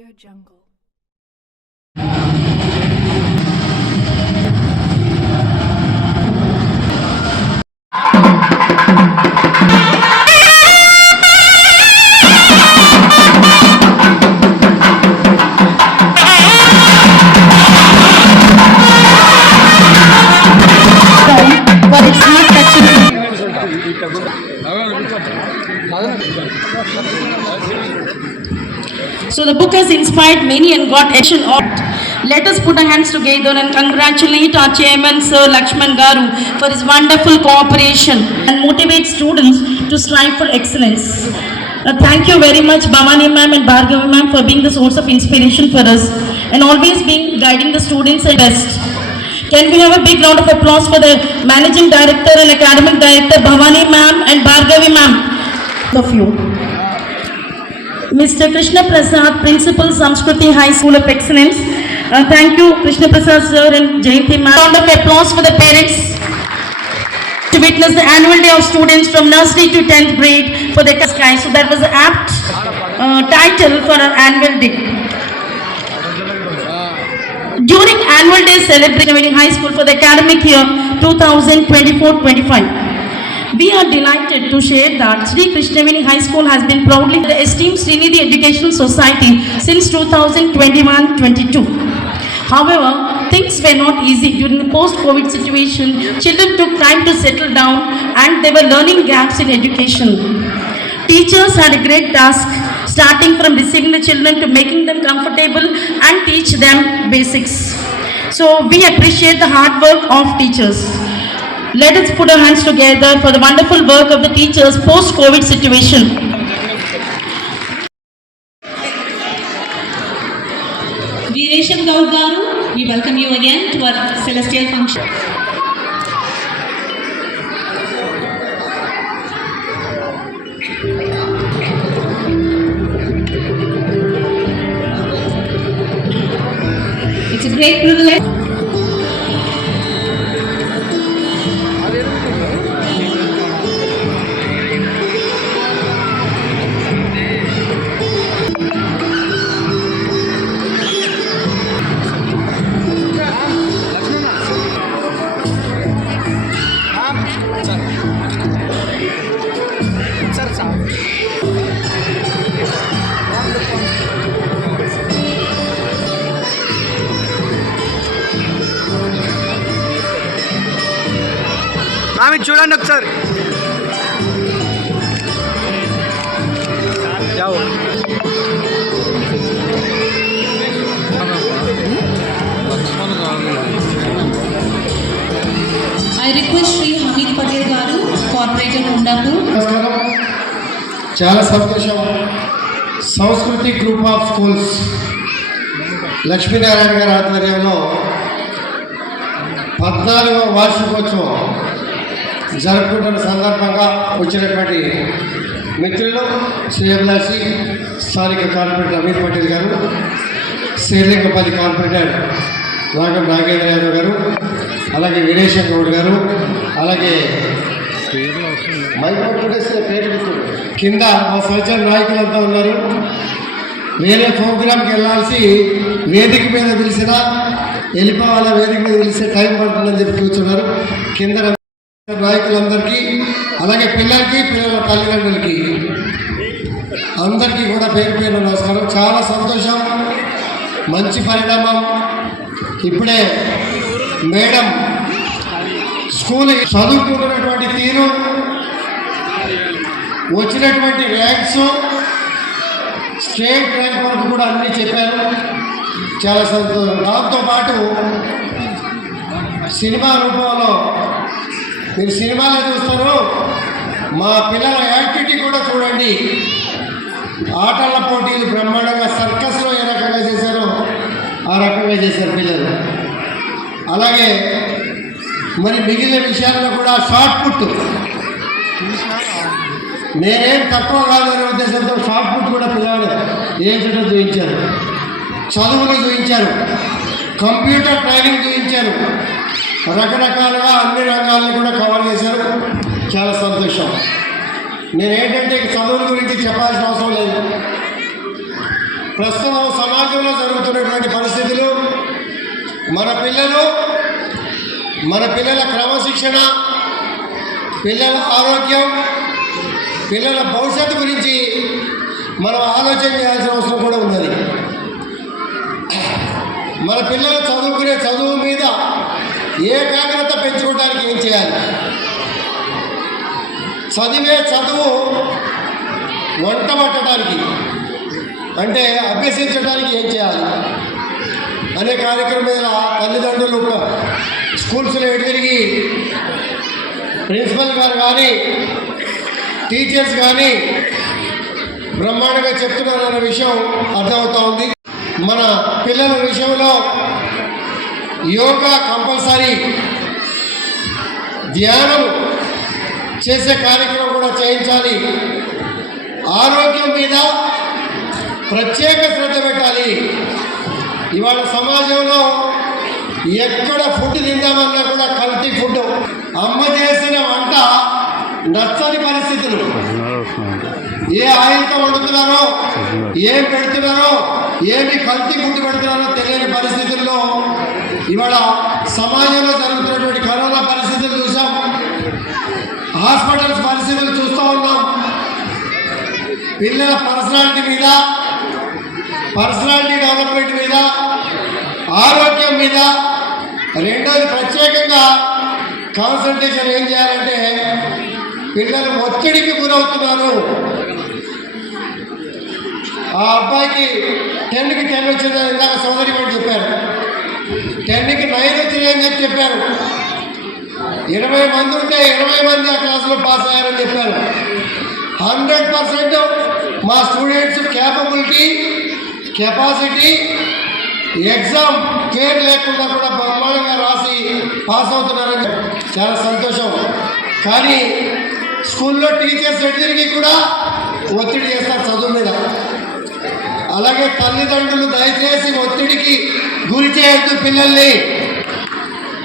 AudioJungle. But it's not touching. So the book has inspired many and got action on. Let us put our hands together and congratulate our chairman Sir Lakshman Garu for his wonderful cooperation and motivate students to strive for excellence. Thank you very much Bhavani ma'am and Bhargavi ma'am for being the source of inspiration for us and always being guiding the students and best. Can we have a big round of applause for the Managing Director and Academic Director Bhavani ma'am and Bhargavi ma'am of you. Mr. Krishna Prasad, Principal Samskriti High School of Excellence. Thank you Krishna Prasad sir and Jayanti ma'am. Round of applause for the parents to witness the annual day of students from nursery to 10th grade for the sky. So that was an apt title for our annual day. During annual day celebration high school for the academic year 2024-25, we are delighted to share that Sri Krishnaveni High School has been proudly the esteemed Srinidhi Educational Society since 2021-22. However, things were not easy during the post-COVID situation. Children took time to settle down and there were learning gaps in education. Teachers had a great task, starting from receiving the children to making them comfortable and teach them basics. So we appreciate the hard work of teachers. Let us put our hands together for the wonderful work of the teachers post-COVID situation. Veeresham Gaur Garu, we welcome you again to our celestial function. It's a great privilege. ఆమె చూడండి ఒకసారి I request Sri Hamid Patel Garu, Corporator Kundapur. చాలా సంతోషం. సంస్కృతి group of schools Lakshminarayana గారి ఆధ్వర్యంలో 14వ వార్షికోత్సవం జరుపుకుంటున్న సందర్భంగా వచ్చినటువంటి మిత్రులు శ్రేయభిలాషి స్థానిక కార్పొరేటర్ అమీర్ పటేల్ గారు, శ్రీలింగపల్లి కార్పొరేటర్ రాగం నాగేంద్ర యాదవ్ గారు, అలాగే వీరేశం గౌడ్ గారు, అలాగే కింద మా సహచర నాయకులంతా ఉన్నారు. వేరే ప్రోగ్రాంకి వెళ్ళాల్సి వేదిక మీద పిలిచినా వెళ్ళిపోవాలా, వేదిక మీద పిలిస్తే టైం పడుతుందని చెప్పి కూర్చున్నారు. కింద నాయకులందరికీ, అలాగే పిల్లలకి, పిల్లల తల్లిదండ్రులకి అందరికీ కూడా పేరు పేరు నమస్కారం. చాలా సంతోషం, మంచి పరిణామం. ఇప్పుడే మేడం స్కూల్ చదువుకుంటున్నటువంటి తీరు, వచ్చినటువంటి ర్యాంక్స్, స్టేట్ ర్యాంక్ వరకు కూడా అన్నీ చెప్పారు. చాలా సంతోషం. దాంతోపాటు సినిమా రూపంలో మీరు సినిమాలో చూస్తారు, మా పిల్లల యాక్టివిటీ కూడా చూడండి. ఆటల పోటీలు బ్రహ్మాండంగా సర్కస్లో ఏ రకంగా చేశారో ఆ రకంగా చేశారు పిల్లలు. అలాగే మరి మిగిలిన విషయాల్లో కూడా షార్ట్ పుట్, నేనేం తక్కువ కాదనే ఉద్దేశంతో షార్ట్ పుట్ కూడా పిల్లలు వేయించడం చూపించారు, చదువులు చూపించారు, కంప్యూటర్ ట్రైనింగ్ చూపించారు. రకరకాలుగా అన్ని రంగాలను కూడా కవర్ చేశారు. చాలా సంతోషం. నేనేంటంటే చదువుల గురించి చెప్పాల్సిన అవసరం లేదు. ప్రస్తుతం సమాజంలో జరుగుతున్నటువంటి పరిస్థితులు, మన పిల్లల క్రమశిక్షణ, పిల్లల ఆరోగ్యం, పిల్లల భవిష్యత్తు గురించి మనం ఆలోచన చేయాల్సిన అవసరం కూడా ఉన్నది. మన పిల్లలు చదువుకునే చదువు మీద ఏకాగ్రత పెంచుకోవడానికి ఏం చేయాలి, చదివే చదువు వంట పట్టడానికి అంటే అభ్యసించడానికి ఏం చేయాలి అనే కార్యక్రమం మీద తల్లిదండ్రులు స్కూల్స్లో ఎడితిరిగి ప్రిన్సిపల్ గారు కానీ టీచర్స్ కానీ బ్రహ్మాండంగా చెప్తున్నారన్న విషయం అర్థమవుతూ ఉంది. మన పిల్లల విషయంలో యోగా కంపల్సరీ, ధ్యానం చేసే కార్యక్రమం కూడా చేయించాలి. ఆరోగ్యం మీద ప్రత్యేక శ్రద్ధ పెట్టాలి. ఇవాళ సమాజంలో ఎక్కడ ఫుడ్ తిందామన్నా కూడా కల్తీ ఫుడ్, అమ్మ చేసిన వంట నచ్చని పరిస్థితులు, ఏ ఆయిల్తో వండుతున్నారో, ఏం పెడుతున్నారో, ఏమి కల్తీ ఫుడ్ పెడుతున్నారో తెలియని పరిస్థితుల్లో ఇవాళ సమాజంలో జరుగుతున్నటువంటి కరోనా పరిస్థితులు చూసాం, హాస్పిటల్స్ పరిస్థితులు చూస్తూ ఉన్నాం. పిల్లల పర్సనాలిటీ డెవలప్మెంట్ మీద, ఆరోగ్యం మీద, రెండోది ప్రత్యేకంగా కాన్సన్ట్రేషన్ ఏం చేయాలంటే పిల్లలు ఒత్తిడికి గురవుతున్నారు. ఆ అబ్బాయికి 10కి 10 వచ్చిందని ఇందాక సోదరి కూడా చెప్పారు, 10కి 9 వచ్చినాయని చెప్పారు. 20 మంది ఉంటే 20 మంది ఆ క్లాసులో పాస్ అయ్యారని చెప్పారు. 100% మా స్టూడెంట్స్ కెపాసిటీ ఎగ్జామ్ కేర్ లేకుండా కూడా బ్రహ్మాండంగా రాసి పాస్ అవుతున్నారని చాలా సంతోషం. కానీ స్కూల్లో టీచర్స్ ఎడితిరిగి కూడా ఒత్తిడి చేస్తారు చదువు మీద. అలాగే తల్లిదండ్రులు దయచేసి ఒత్తిడికి గురి చేయొద్దు. పిల్లల్ని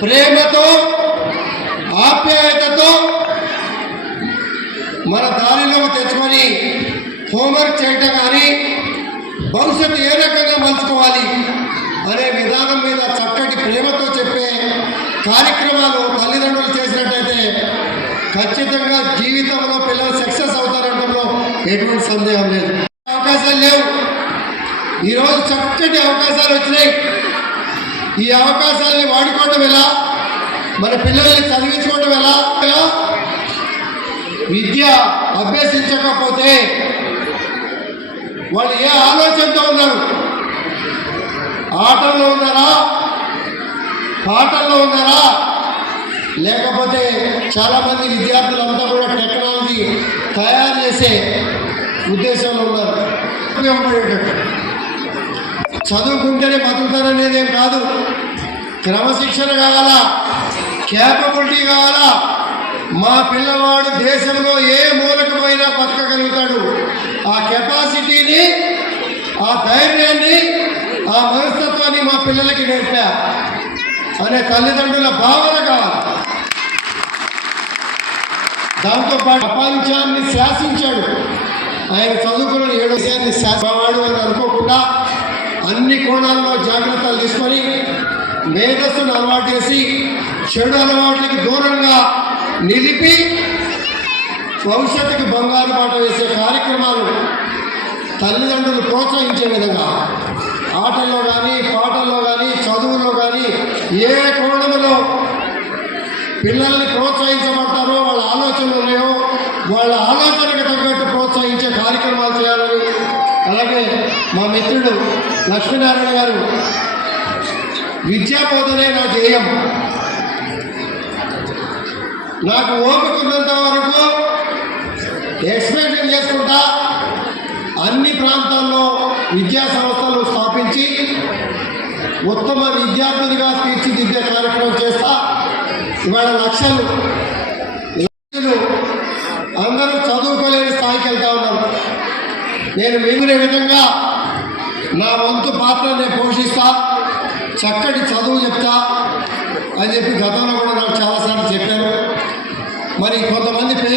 ప్రేమతో, ఆప్యాయతతో మన దారిలోకి తెచ్చుకొని హోంవర్క్ చేయటం కానీ, భవిష్యత్తు ఏ రకంగా మలుచుకోవాలి అనే విధానం మీద చక్కటి ప్రేమతో చెప్పే కార్యక్రమాలు తల్లిదండ్రులు చేసినట్టయితే ఖచ్చితంగా జీవితంలో పిల్లలు సక్సెస్ అవుతారనడంలో ఎటువంటి సందేహం లేదు. అవకాశాలు లేవు. ఈరోజు చక్కటి అవకాశాలు వచ్చినాయి. ఈ అవకాశాలని వాడుకోవడం ఎలా, మన పిల్లల్ని చదివించుకోవడం ఎలా, విద్య అభ్యసించకపోతే వాళ్ళు ఏ ఆలోచనతో ఉన్నారు, ఆటల్లో ఉన్నారా, పాటల్లో ఉన్నారా, లేకపోతే చాలామంది విద్యార్థులంతా కూడా టెక్నాలజీ తయారు చేసే ఉద్దేశంలో ఉన్నారు. ఉపయోగపడేటట్టు చదువుకుంటేనే బతుకుతారనేది ఏం కాదు. క్రమశిక్షణ కావాలా, క్యాపబిలిటీ కావాలా. మా పిల్లవాడు దేశంలో ఏ మూలకమైనా బతకగలుగుతాడు. ఆ కెపాసిటీని, ఆ ధైర్యాన్ని, ఆ మనస్తత్వాన్ని మా పిల్లలకి నేర్పా అనే తల్లిదండ్రుల భావన కావాలి. దాంతోపాటు ప్రపంచాన్ని శాసించాడు ఆయన. చదువుకున్న 7 విషయాన్ని శాసించేవాడు అని అనుకోకుండా అన్ని కోణాల్లో జాగ్రత్తలు తీసుకొని మేధస్సును అలవాటు చేసి చెడు అలవాట్లకి దూరంగా నిలిపి భవిష్యత్తుకి బంగారు బాట వేసే కార్యక్రమాలు తల్లిదండ్రులు ప్రోత్సహించే విధంగా ఆటల్లో కానీ, పాటల్లో కానీ, చదువుల్లో కానీ ఏ కోణంలో పిల్లల్ని ప్రోత్సహించబడతారో, వాళ్ళ ఆలోచనలు ఉన్నాయో వాళ్ళ ఆలోచనకు తగ్గట్టు ప్రోత్సహించే కార్యక్రమాలు చేయాలని. అలాగే మా మిత్రుడు లక్ష్మీనారాయణ గారు విద్యా బోధనే నా ధ్యేయం. నాకు ఓపిక ఉన్నంత వరకు ఎక్స్పెక్షన్ చేసుకుంటా అన్ని ప్రాంతాల్లో విద్యా సంస్థలు స్థాపించి ఉత్తమ విద్యార్థులుగా తీర్చిదిద్దే కార్యక్రమం చేస్తా. ఇవాళ లక్షలు అందరూ చదువుకోలేని స్థాయికి వెళ్తా ఉన్నారు. నేను మిగిలిన విధంగా నా వంతు పాత్ర నేను పోషిస్తా, చక్కటి చదువు చెప్తా అని చెప్పి గతంలో కూడా నాకు చాలాసార్లు చెప్పారు. మరి కొంతమంది పే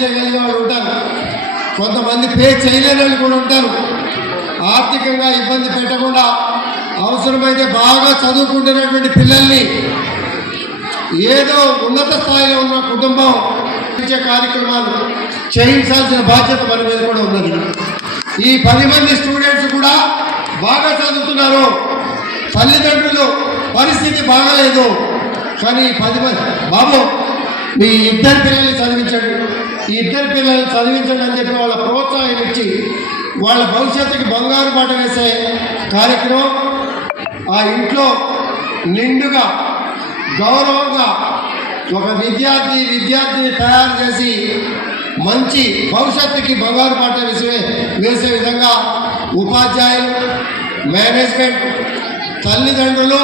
చేయగలిగే వాళ్ళు ఉంటారు, కొంతమంది పే చేయలేని వాళ్ళు కూడా ఉంటారు. ఆర్థికంగా ఇబ్బంది పెట్టకుండా అవసరమైతే బాగా చదువుకుంటున్నటువంటి పిల్లల్ని ఏదో ఉన్నత స్థాయిలో ఉన్న కుటుంబం ఇచ్చే కార్యక్రమాలు చేయించాల్సిన బాధ్యత మన మీద కూడా ఉన్నది. ఈ 10 మంది స్టూడెంట్స్ కూడా బాగా చదువుతున్నారు, తల్లిదండ్రులు పరిస్థితి బాగాలేదు, కానీ 10 మంది బాబు మీ ఇద్దరు పిల్లల్ని చదివించండి, ఈ ఇద్దరు పిల్లల్ని చదివించండి అని చెప్పి వాళ్ళ ప్రోత్సాహం ఇచ్చి వాళ్ళ భవిష్యత్తుకి బంగారు బాట వేసే కార్యక్రమం ఆ ఇంట్లో నిండుగా గౌరవంగా ఒక విద్యార్థిని తయారు చేసి మంచి భవిష్యత్తుకి బంగారు బాట వేసే విధంగా ఉపాధ్యాయులు, మేనేజ్మెంట్, తల్లిదండ్రులు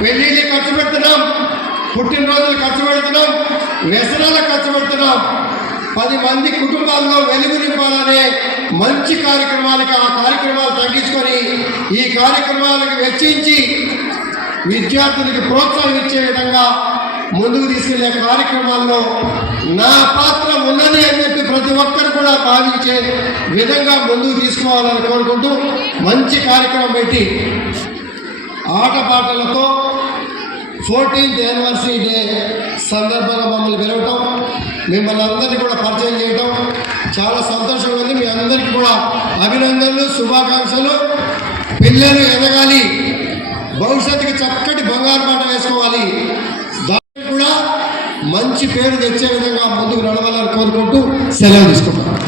పెళ్ళిళ్ళు ఖర్చు పెడుతున్నాం, పుట్టినరోజులు ఖర్చు పెడుతున్నాం, వ్యసనాలకు ఖర్చు పెడుతున్నాం. 10 మంది కుటుంబాల్లో వెలుగు నింపాలనే మంచి కార్యక్రమాలకి ఆ కార్యక్రమాలు తగ్గించుకొని ఈ కార్యక్రమాలకు వెచ్చించి విద్యార్థులకి ప్రోత్సాహం ఇచ్చే విధంగా ముందుకు తీసుకెళ్లే కార్యక్రమాల్లో నా పాత్ర ఉన్నది అని చెప్పి ప్రతి ఒక్కరు కూడా భావించే విధంగా ముందుకు తీసుకోవాలని కోరుకుంటూ మంచి కార్యక్రమం పెట్టి ఆటపాటలతో 14th యానివర్సరీ డే సందర్భంగా మమ్మల్ని పిలవటం, మిమ్మల్ని అందరినీ కూడా పరిచయం చేయటం చాలా సంతోషంగా ఉంది. మీ అందరికీ కూడా అభినందనలు, శుభాకాంక్షలు. పిల్లలు ఎదగాలి, భవిష్యత్తుకి చక్కటి బంగారు బాట వేసుకోవాలి, దానికి కూడా మంచి పేరు తెచ్చే విధంగా ముందుకు నడవాలని కోరుకుంటూ సెలవు తీసుకుంటాం.